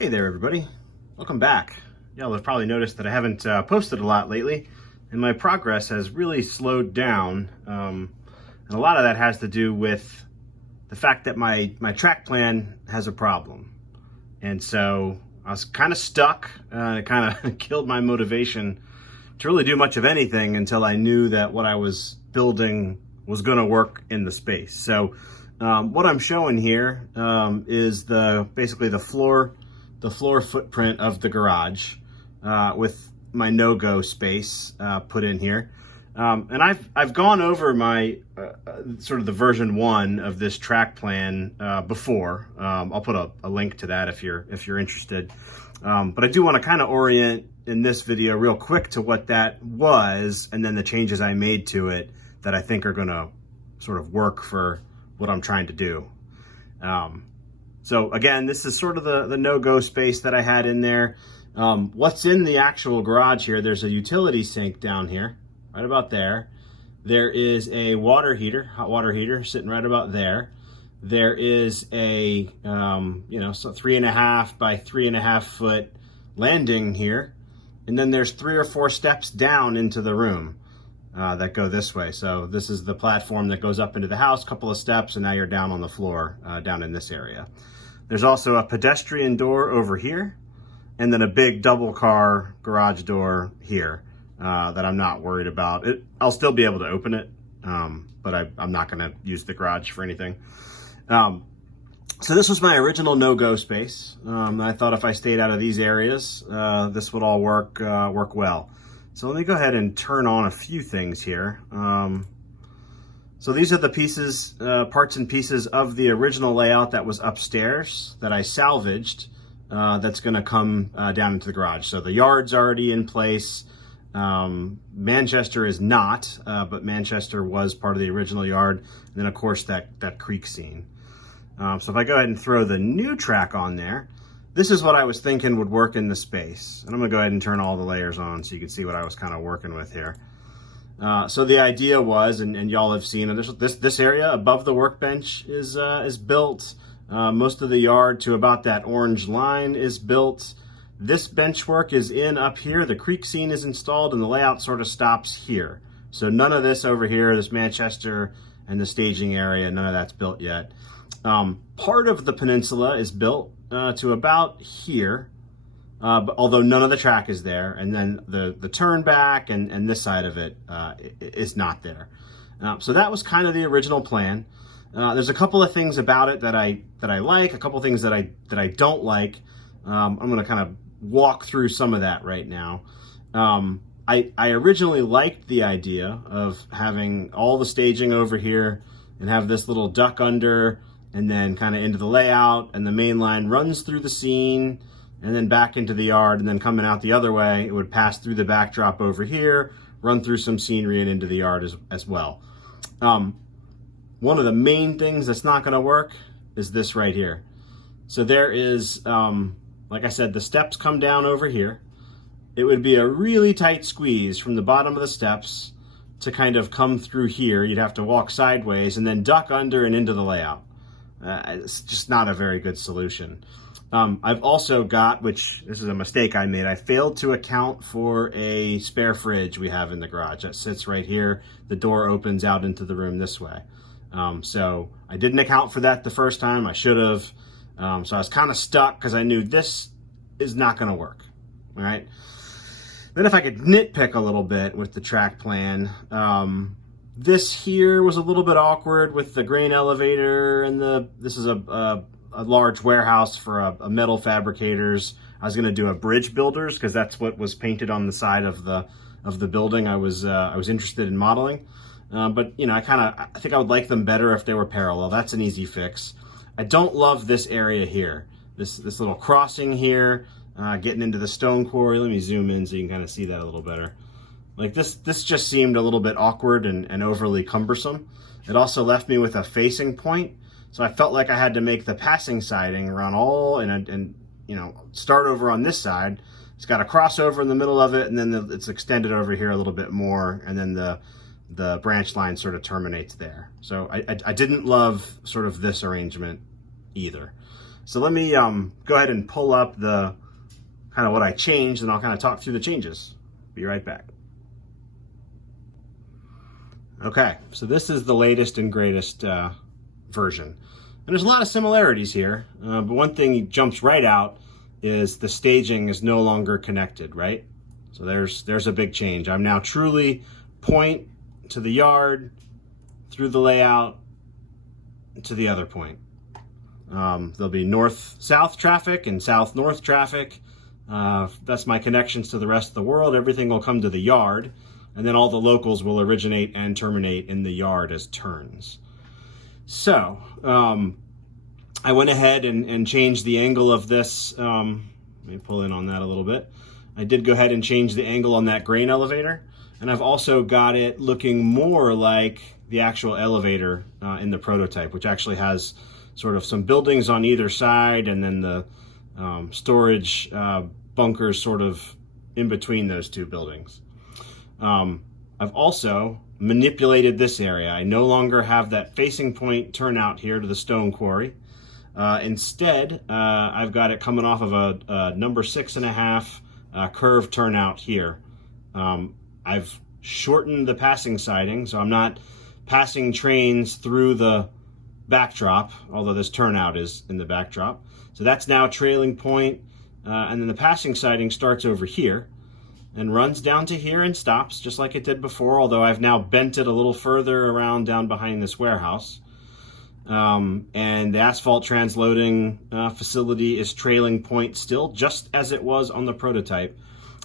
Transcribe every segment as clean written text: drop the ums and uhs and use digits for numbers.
Hey there, everybody. Welcome back. Y'all have probably noticed that I haven't posted a lot lately, and my progress has really slowed down. And a lot of that has to do with the fact that my track plan has a problem. And so I was kind of stuck. It kind of killed my motivation to really do much of anything until I knew that what I was building was going to work in the space. So what I'm showing here is basically the floor footprint of the garage with my no-go space put in here. And I've gone over my sort of the version 1 of this track plan before. I'll put a link to that if you're interested. But I do want to kind of orient in this video real quick to what that was, and then the changes I made to it that I think are going to sort of work for what I'm trying to do. So again, this is sort of the no-go space that I had in there. What's in the actual garage here, there's a utility sink down here, right about there. There is a water heater, hot water heater, sitting right about there. There is a, so 3.5 by 3.5 foot landing here. And then there's 3 or 4 steps down into the room that go this way. So this is the platform that goes up into the house, couple of steps, and now you're down on the floor down in this area. There's also a pedestrian door over here, and then a big double car garage door here that I'm not worried about. I'll still be able to open it, but I'm not going to use the garage for anything. So this was my original no-go space. I thought if I stayed out of these areas, this would all work well. So let me go ahead and turn on a few things here. So these are the pieces, parts and pieces of the original layout that was upstairs that I salvaged. That's going to come down into the garage. So the yard's already in place. Manchester is not, but Manchester was part of the original yard. And then of course that creek scene. So if I go ahead and throw the new track on there, this is what I was thinking would work in the space. And I'm going to go ahead and turn all the layers on so you can see what I was kind of working with here. So the idea was, and y'all have seen this area above the workbench is built. Most of the yard to about that orange line is built. This bench work is in up here. The creek scene is installed, and the layout sort of stops here. So none of this over here, this Manchester and the staging area, none of that's built yet. Part of the peninsula is built to about here. But although none of the track is there, and then the turn back and this side of it is not there. So that was kind of the original plan. There's a couple of things about it that I like, a couple of things that I don't like. I'm going to kind of walk through some of that right now. I originally liked the idea of having all the staging over here and have this little duck under and then kind of into the layout, and the main line runs through the scene and then back into the yard, and then coming out the other way, it would pass through the backdrop over here, run through some scenery and into the yard as well. One of the main things that's not going to work is this right here. So there is, like I said, the steps come down over here. It would be a really tight squeeze from the bottom of the steps to kind of come through here. You'd have to walk sideways and then duck under and into the layout. It's just not a very good solution. I've also got, which this is a mistake I made, I failed to account for a spare fridge we have in the garage. That sits right here. The door opens out into the room this way. So I didn't account for that the first time. I should have. So I was kind of stuck because I knew this is not going to work. All right. Then if I could nitpick a little bit with the track plan, this here was a little bit awkward with the grain elevator, and this is a large warehouse for a metal fabricators. I was going to do a bridge builders because that's what was painted on the side of the building I was interested in modeling. But I think I would like them better if they were parallel. That's an easy fix. I don't love this area here. This little crossing here, getting into the stone quarry. Let me zoom in so you can kind of see that a little better. Like this just seemed a little bit awkward and overly cumbersome. It also left me with a facing point. So I felt like I had to make the passing siding run all and start over on this side. It's got a crossover in the middle of it, and then it's extended over here a little bit more, and then the branch line sort of terminates there. So I didn't love sort of this arrangement either. So let me go ahead and pull up the kind of what I changed, and I'll kind of talk through the changes. Be right back. Okay, so this is the latest and greatest version. And there's a lot of similarities here, but one thing jumps right out is the staging is no longer connected, right? So there's a big change. I'm now truly point to the yard, through the layout, to the other point. There'll be north-south traffic and south-north traffic. That's my connections to the rest of the world. Everything will come to the yard, and then all the locals will originate and terminate in the yard as turns. So I went ahead and changed the angle of this. Let me pull in on that a little bit. I did go ahead and change the angle on that grain elevator, and I've also got it looking more like the actual elevator in the prototype, which actually has sort of some buildings on either side, and then the storage bunkers sort of in between those two buildings. I've also manipulated this area. I no longer have that facing point turnout here to the stone quarry. Instead, I've got it coming off of a number 6.5 curved turnout here. I've shortened the passing siding, so I'm not passing trains through the backdrop, although this turnout is in the backdrop. So that's now trailing point, and then the passing siding starts over here and runs down to here and stops just like it did before, although I've now bent it a little further around down behind this warehouse. And the asphalt transloading facility is trailing point still, just as it was on the prototype.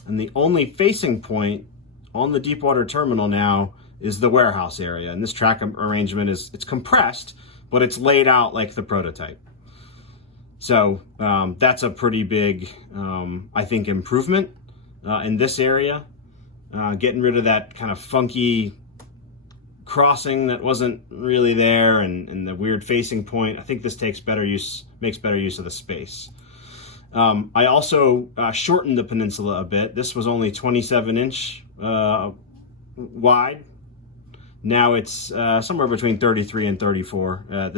And the only facing point on the Deepwater terminal now is the warehouse area. And this track arrangement it's compressed, but it's laid out like the prototype. So that's a pretty big, I think, improvement in this area. Getting rid of that kind of funky crossing that wasn't really there, and the weird facing point. I think this makes better use of the space. I also shortened the peninsula a bit. This was only 27-inch wide. Now it's somewhere between 33 and 34.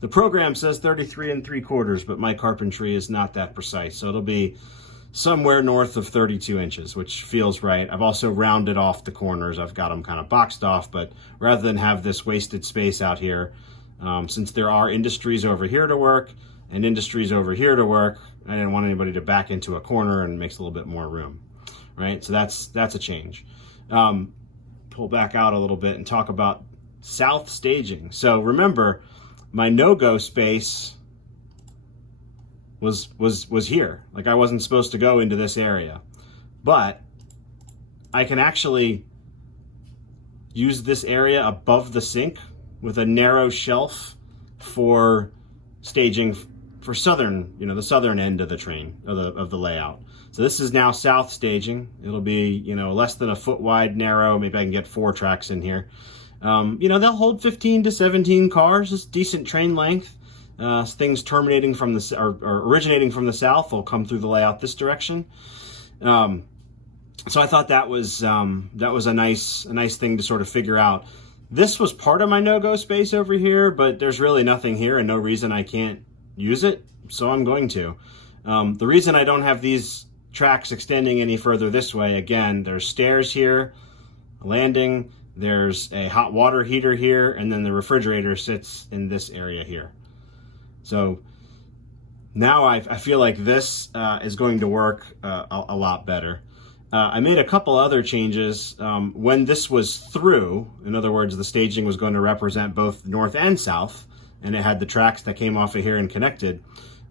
The program says 33 3/4, but my carpentry is not that precise, so it'll be somewhere north of 32 inches, which feels right. I've also rounded off the corners. I've got them kind of boxed off, but rather than have this wasted space out here, since there are industries over here to work and industries over here to work, I didn't want anybody to back into a corner, and it makes a little bit more room, right? So that's a change. Pull back out a little bit and talk about south staging. So remember, my no-go space was here. Like, I wasn't supposed to go into this area, but I can actually use this area above the sink with a narrow shelf for staging for southern, the southern end of the train, of the layout. So this is now south staging. It'll be, less than a foot wide, narrow. Maybe I can get 4 tracks in here. They'll hold 15 to 17 cars. It's decent train length. Things terminating from or originating from the south will come through the layout this direction. So I thought that was a nice thing to sort of figure out. This was part of my no-go space over here, but there's really nothing here and no reason I can't use it, so I'm going to. The reason I don't have these tracks extending any further this way, again, there's stairs here, a landing, there's a hot water heater here, and then the refrigerator sits in this area here. So now I feel like this is going to work a lot better. I made a couple other changes when this was through. In other words, the staging was going to represent both north and south, and it had the tracks that came off of here and connected.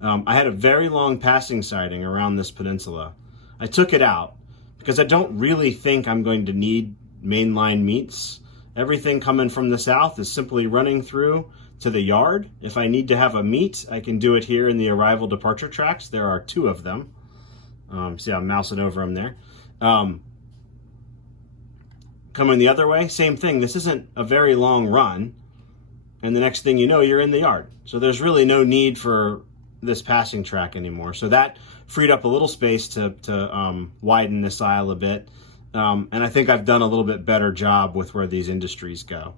I had a very long passing siding around this peninsula. I took it out because I don't really think I'm going to need mainline meets. Everything coming from the south is simply running through to the yard. If I need to have a meet, I can do it here in the arrival departure tracks. There are 2 of them. See, I'm mousing over them there. Coming the other way, same thing. This isn't a very long run, and the next thing you know, you're in the yard. So there's really no need for this passing track anymore. So that freed up a little space to widen this aisle a bit. And I think I've done a little bit better job with where these industries go,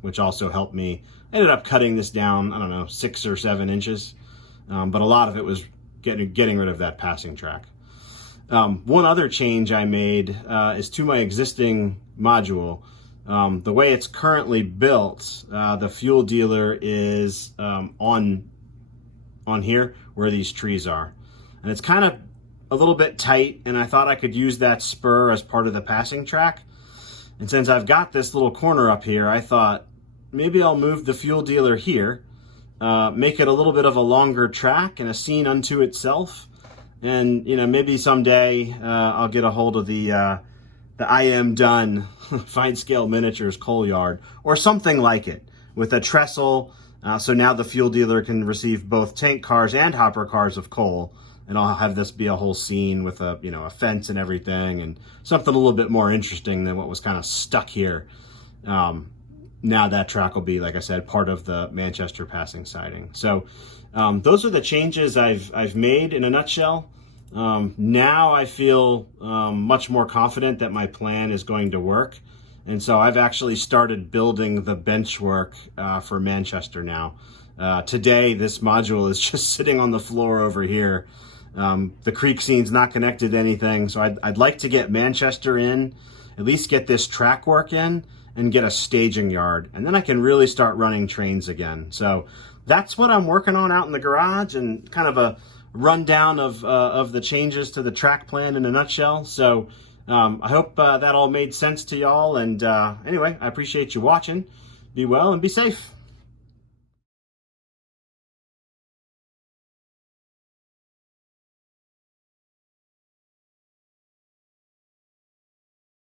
which also helped me. I ended up cutting this down, 6 or 7 inches. but a lot of it was getting rid of that passing track. One other change I made is to my existing module. The way it's currently built, the fuel dealer is on here where these trees are. And it's kind of a little bit tight, and I thought I could use that spur as part of the passing track. And since I've got this little corner up here, I thought maybe I'll move the fuel dealer here, make it a little bit of a longer track and a scene unto itself. And, you know, maybe someday I'll get a hold of the I Am Done Fine Scale Miniatures coal yard or something like it with a trestle. So now the fuel dealer can receive both tank cars and hopper cars of coal. And I'll have this be a whole scene with a, you know, a fence and everything, and something a little bit more interesting than what was kind of stuck here. Now that track will be, like I said, part of the Manchester passing siding. So those are the changes I've made in a nutshell. Now I feel much more confident that my plan is going to work. And so I've actually started building the bench work for Manchester now. Today, this module is just sitting on the floor over here. The creek scene's not connected to anything, so I'd like to get Manchester in, at least get this track work in, and get a staging yard, and then I can really start running trains again. So that's what I'm working on out in the garage, and kind of a rundown of the changes to the track plan in a nutshell. So I hope that all made sense to y'all, and anyway, I appreciate you watching. Be well and be safe.